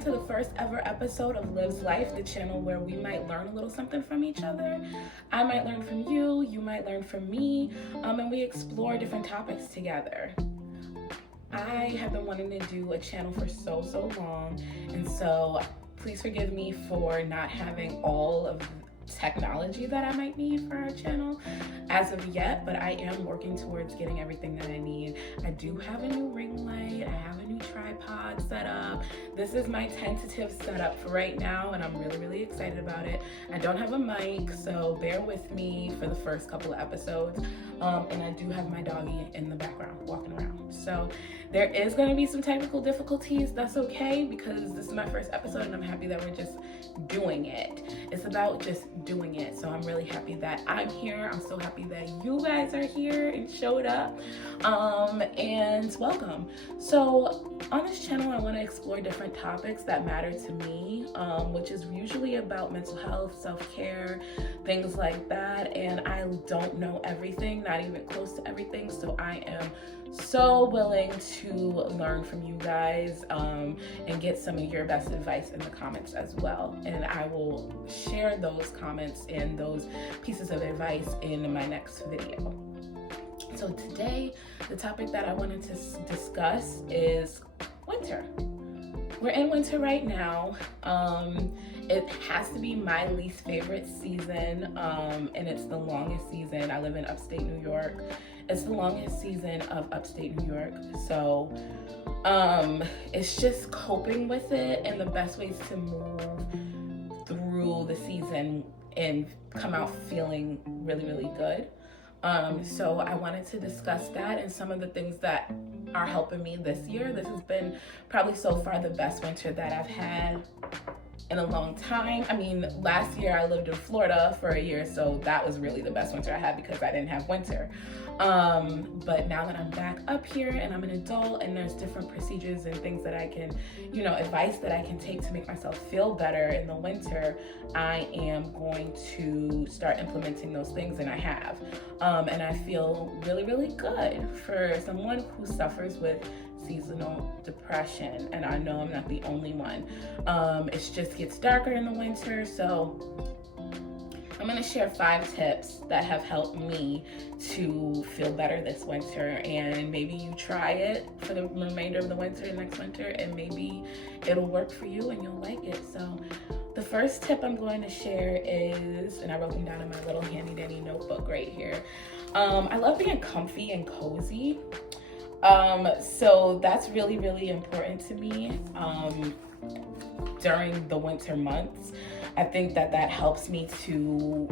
welcome to the first ever episode of Liv's Life, the channel where we might learn a little something from each other. I might learn from you, you might learn from me, and we explore different topics together. I have been wanting to do a channel for so long, and so please forgive me for not having all of the technology that I might need for our channel as of yet, but I am working towards getting everything that I need. I do have a new ring light, I have a new tripod set up. This is my tentative setup for right now, and I'm really excited about it. I don't have a mic, so bear with me for the first couple of episodes. And I do have my doggy in the background walking around. So there is going to be some technical difficulties. That's okay, because this is my first episode and I'm happy that we're just doing it. It's about just doing it. So I'm really happy that I'm here. I'm so happy that you guys are here and showed up. And welcome. So on this channel, I want to explore different topics that matter to me, which is usually about mental health, self-care, things like that. And I don't know everything, not even close to everything. So I am so willing to learn from you guys and get some of your best advice in the comments as well. And I will share those comments and those pieces of advice in my next video. So today, the topic that I wanted to discuss is winter. We're in winter right now. It has to be my least favorite season, and it's the longest season. I live in upstate New York. It's the longest season of upstate New York. So it's just coping with it and the best ways to move through the season and come out feeling really good. So I wanted to discuss that and some of the things that are helping me this year. This has been probably so far the best winter that I've had in a long time. I mean, last year I lived in Florida for a year, so that was really the best winter I had because I didn't have winter. But now that I'm back up here and I'm an adult and there's different procedures and things that I can, advice that I can take to make myself feel better in the winter, I am going to start implementing those things, and I have. And I feel really good for someone who suffers with seasonal depression, and I know I'm not the only one. It just gets darker in the winter, so I'm gonna share 5 tips that have helped me to feel better this winter, and maybe you try it for the remainder of the winter, next winter, and maybe it'll work for you and you'll like it. So the first tip I'm going to share is, and I wrote them down in my little handy dandy notebook right here. I love being comfy and cozy. So that's really important to me during the winter months. I think that helps me to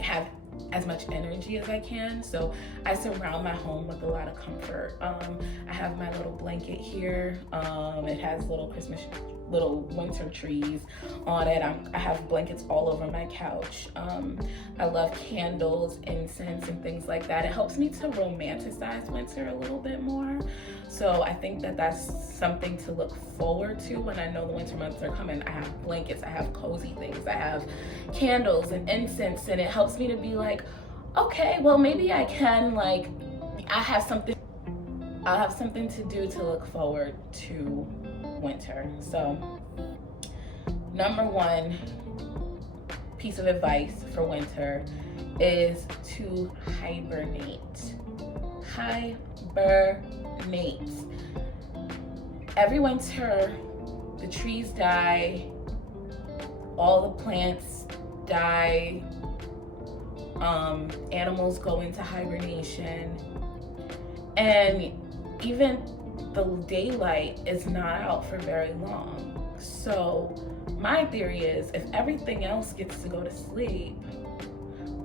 have as much energy as I can. So I surround my home with a lot of comfort. I have my little blanket here. It has little winter trees on it. I have blankets all over my couch. I love candles, incense, and things like that. It helps me to romanticize winter a little bit more. So I think that that's something to look forward to when I know the winter months are coming. I have blankets, I have cozy things, I have candles and incense, and it helps me to be like, okay, well maybe I can, I'll have something to do to look forward to winter. So number 1 piece of advice for winter is to hibernate. Every winter, the trees die, all the plants die, animals go into hibernation, and even the daylight is not out for very long. So my theory is, if everything else gets to go to sleep,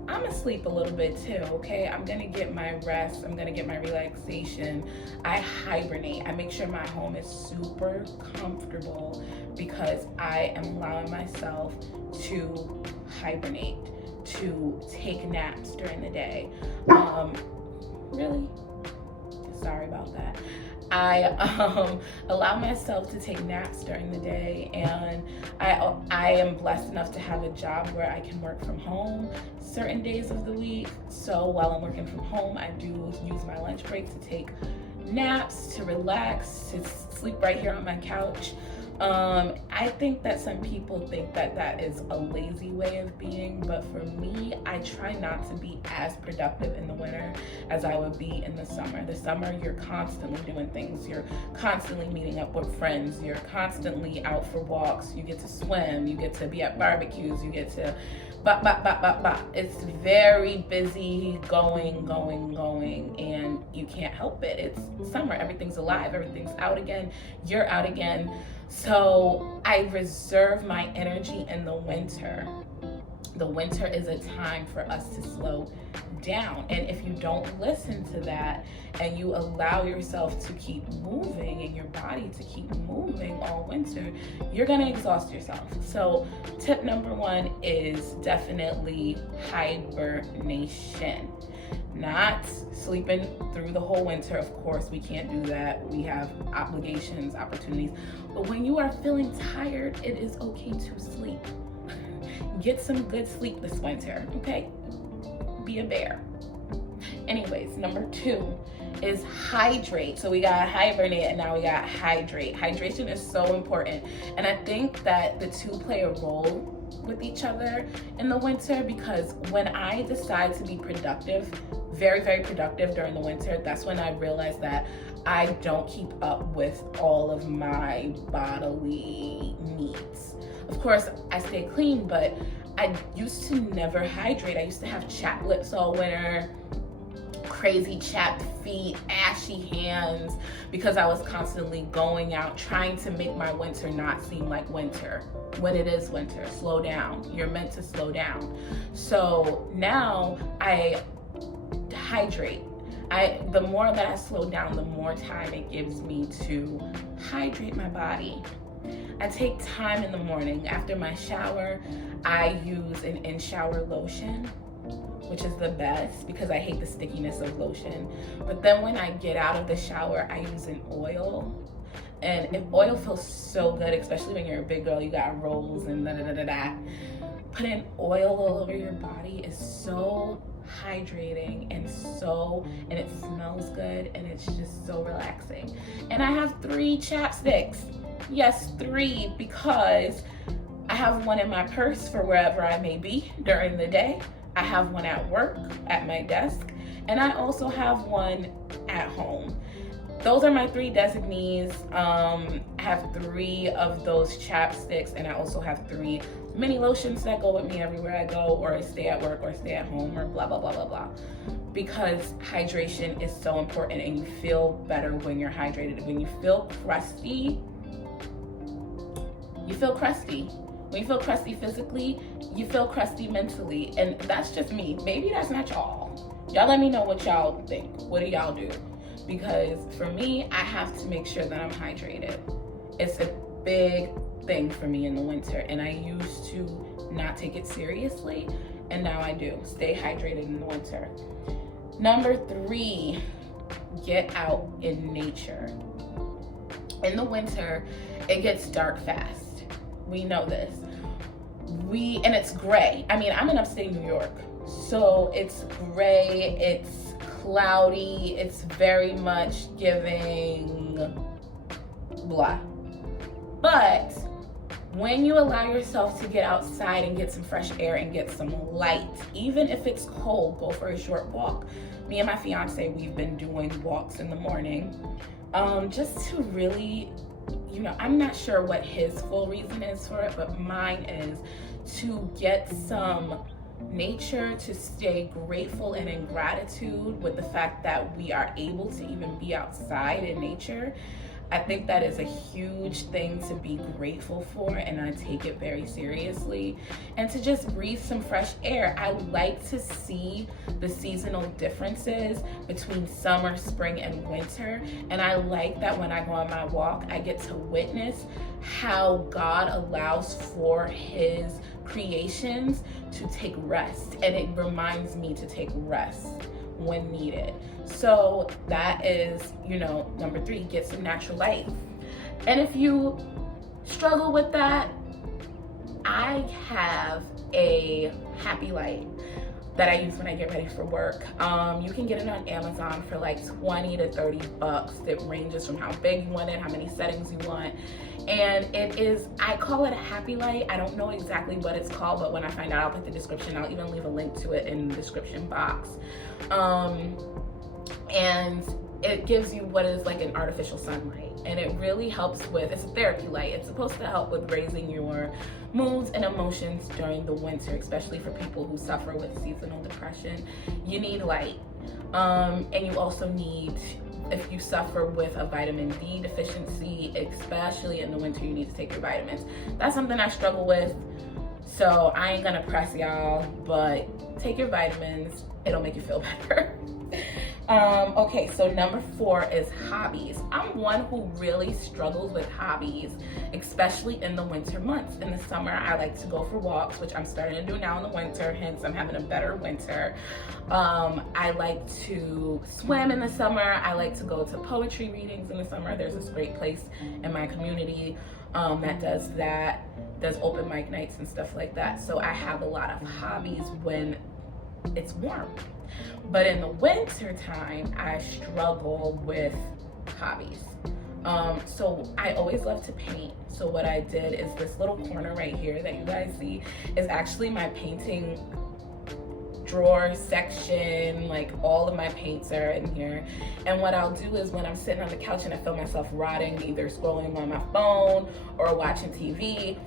I'm gonna sleep a little bit too, okay? I'm gonna get my rest, I'm gonna get my relaxation. I hibernate. I make sure my home is super comfortable because I am allowing myself to hibernate, to take naps during the day. Really? Sorry about that. I allow myself to take naps during the day, and I am blessed enough to have a job where I can work from home certain days of the week. So while I'm working from home, I do use my lunch break to take naps, to relax, to sleep right here on my couch. I think that some people think that that is a lazy way of being, but for me, I try not to be as productive in the winter as I would be in the summer. The summer, you're constantly doing things. You're constantly meeting up with friends. You're constantly out for walks. You get to swim. You get to be at barbecues. You get to it's very busy, going, and you can't help it. It's summer. Everything's alive. Everything's out again. You're out again. So I reserve my energy in the winter. The winter is a time for us to slow down. And if you don't listen to that and you allow yourself to keep moving and your body to keep moving all winter, you're gonna exhaust yourself. So tip number 1 is definitely hibernation. Not sleeping through the whole winter. Of course, we can't do that. We have obligations, opportunities. But when you are feeling tired, it is okay to sleep. Get some good sleep this winter, okay? Be a bear. Anyways, number 2 is hydrate. So we got hibernate and now we got hydrate. Hydration is so important. And I think that the two play a role with each other in the winter, because when I decide to be productive, very, very productive during the winter, that's when I realize that I don't keep up with all of my bodily needs. Of course, I stay clean, but I used to never hydrate. I used to have chapped lips all winter, crazy chapped feet, ashy hands, because I was constantly going out trying to make my winter not seem like winter when it is winter. Slow down. You're meant to slow down. So now I hydrate. The more that I slow down, the more time it gives me to hydrate my body. I take time in the morning. After my shower, I use an in-shower lotion, which is the best because I hate the stickiness of lotion. But then when I get out of the shower, I use an oil. And if oil feels so good, especially when you're a big girl, you got rolls and da-da-da-da-da. Putting oil all over your body is so hydrating and it smells good and it's just so relaxing. And I have 3 chapsticks. Yes, 3, because I have one in my purse for wherever I may be during the day. I have one at work, at my desk, and I also have one at home. Those are my 3 designees. I have 3 of those chapsticks, and I also have 3 mini lotions that go with me everywhere I go, or I stay at work, or stay at home, or blah, blah, blah, blah, blah. Because hydration is so important, and you feel better when you're hydrated. When you feel crusty, you feel crusty. When you feel crusty physically, you feel crusty mentally. And that's just me. Maybe that's not y'all. Y'all let me know what y'all think. What do y'all do? Because for me, I have to make sure that I'm hydrated. It's a big thing for me in the winter. And I used to not take it seriously. And now I do. Stay hydrated in the winter. Number 3, get out in nature. In the winter, it gets dark fast. We know this. And it's gray. I mean, I'm in upstate New York, so it's gray, it's cloudy, it's very much giving blah. But when you allow yourself to get outside and get some fresh air and get some light, even if it's cold, go for a short walk. Me and my fiance, we've been doing walks in the morning, just to really, I'm not sure what his full reason is for it, but mine is to get some nature, to stay grateful and in gratitude with the fact that we are able to even be outside in nature. I think that is a huge thing to be grateful for, and I take it very seriously. And to just breathe some fresh air. I like to see the seasonal differences between summer, spring, and winter. And I like that when I go on my walk, I get to witness how God allows for his creations to take rest. And it reminds me to take rest when needed. So that is, number 3, get some natural light. And if you struggle with that, I have a happy light. that I use when I get ready for work. You can get it on Amazon for like 20 to 30 bucks. It ranges from how big you want it, how many settings you want. And it is, I call it a happy light. I don't know exactly what it's called, but when I find out, I'll put the description. I'll even leave a link to it in the description box. And it gives you what is like an artificial sunlight, and it really helps with, it's a therapy light. It's supposed to help with raising your moods and emotions during the winter, especially for people who suffer with seasonal depression. You need light. And you also need, if you suffer with a vitamin D deficiency, especially in the winter, you need to take your vitamins. That's something I struggle with, so I ain't gonna press y'all, but take your vitamins. It'll make you feel better. Okay, so number 4 is hobbies. I'm one who really struggles with hobbies, especially in the winter months. In the summer, I like to go for walks, which I'm starting to do now in the winter, hence I'm having a better winter. I like to swim in the summer. I like to go to poetry readings in the summer. There's this great place in my community that does open mic nights and stuff like that. So I have a lot of hobbies when it's warm. But in the winter time, I struggle with hobbies. So I always love to paint. So what I did is this little corner right here that you guys see is actually my painting drawer section. Like all of my paints are in here. And what I'll do is when I'm sitting on the couch and I feel myself rotting, either scrolling on my phone or watching TV,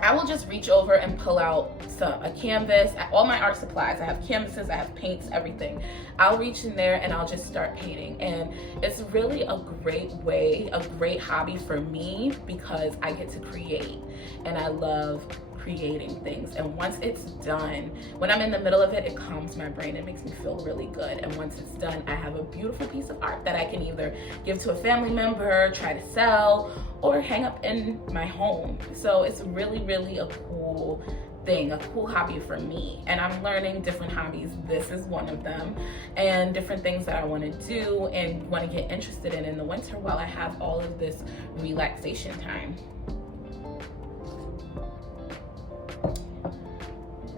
I will just reach over and pull out a canvas, all my art supplies. I have canvases, I have paints, everything. I'll reach in there and I'll just start painting. And it's really a great way, a great hobby for me, because I get to create and I love creating things. And once it's done, when I'm in the middle of it, it calms my brain. It makes me feel really good. And once it's done, I have a beautiful piece of art that I can either give to a family member, try to sell, or hang up in my home. So it's really, really a cool thing, a cool hobby for me. And I'm learning different hobbies. This is one of them, and different things that I want to do and want to get interested in the winter while I have all of this relaxation time.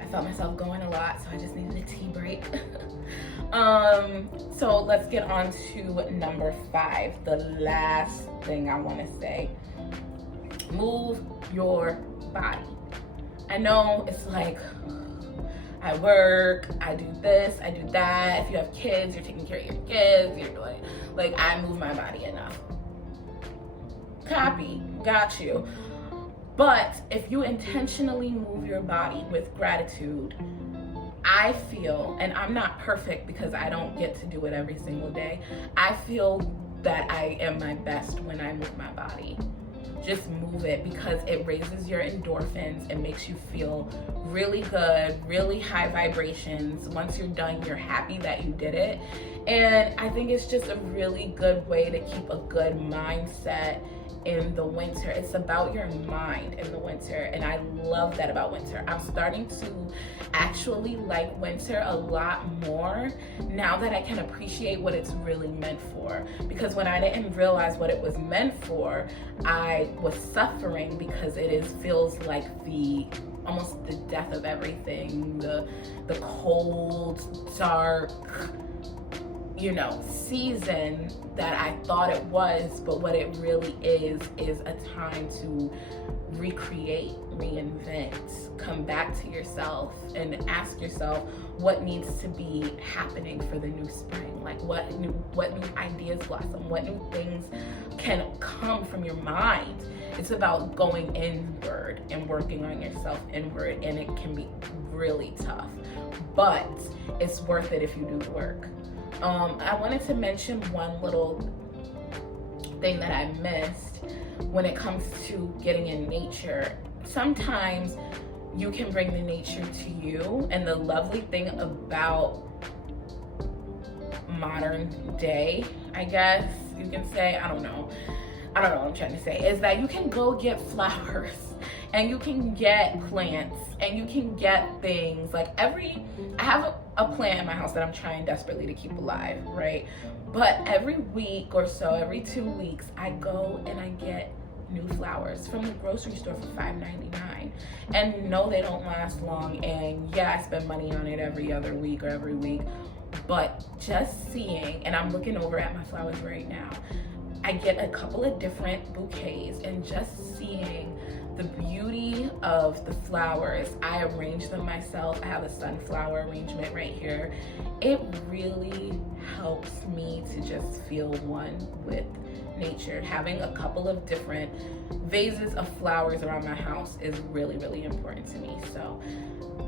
I felt myself going a lot, so I just needed a tea break. So let's get on to number 5, the last thing I want to say. Move your body. I know it's like, I work, I do this, I do that. If you have kids, you're taking care of your kids, you're doing, like, I move my body enough. Copy, got you. But if you intentionally move your body with gratitude, I feel, and I'm not perfect because I don't get to do it every single day, I feel that I am my best when I move my body. Just move it, because it raises your endorphins. It makes you feel really good, really high vibrations. Once you're done, you're happy that you did it. And I think it's just a really good way to keep a good mindset in the winter. It's about your mind in the winter, and I love that about winter. I'm starting to actually like winter a lot more now that I can appreciate what it's really meant for, because when I didn't realize what it was meant for, I was suffering, because it feels like almost the death of everything, the cold, dark, season that I thought it was. But what it really is a time to recreate, reinvent, come back to yourself and ask yourself what needs to be happening for the new spring. Like what new ideas blossom, what new things can come from your mind. It's about going inward and working on yourself inward, and it can be really tough, but it's worth it if you do the work. I wanted to mention one little thing that I missed when it comes to getting in nature. Sometimes you can bring the nature to you, and the lovely thing about modern day, I guess you can say, I don't know what I'm trying to say, is that you can go get flowers and you can get plants and you can get things. Like I have a plant in my house that I'm trying desperately to keep alive, right? But every week or so, every 2 weeks, I go and I get new flowers from the grocery store for $5.99. And no, they don't last long. And yeah, I spend money on it every other week or every week. But just seeing, and I'm looking over at my flowers right now, I get a couple of different bouquets, and just seeing the beauty of the flowers. I arrange them myself. I have a sunflower arrangement right here. It really helps me to just feel one with nature. Having a couple of different vases of flowers around my house is really, really important to me. So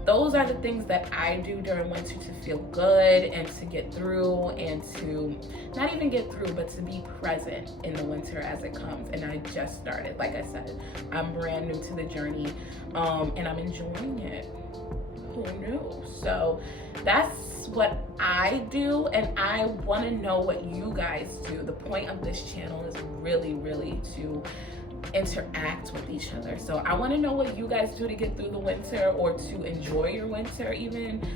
those are the things that I do during winter to feel good and to get through, and to not even get through, but to be present in the winter as it comes. And I just started, like I said, I'm brand new to the journey, and I'm enjoying it. Who knew? So that's what I do, and I want to know what you guys do. The point of this channel is really, really to interact with each other. So I want to know what you guys do to get through the winter, or to enjoy your winter even.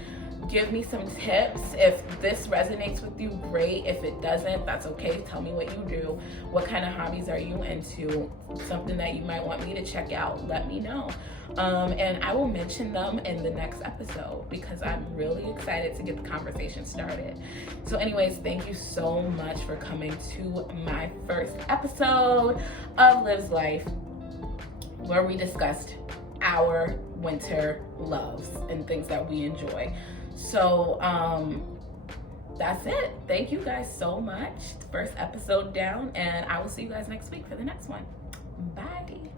Give me some tips. If this resonates with you, great. If it doesn't, that's okay. Tell me what you do. What kind of hobbies are you into? Something that you might want me to check out, let me know. And I will mention them in the next episode, because I'm really excited to get the conversation started. So anyways, thank you so much for coming to my first episode of Liv's Life, where we discussed our winter loves and things that we enjoy. So that's it. Thank you guys so much. First episode down, and I will see you guys next week for the next one. Bye.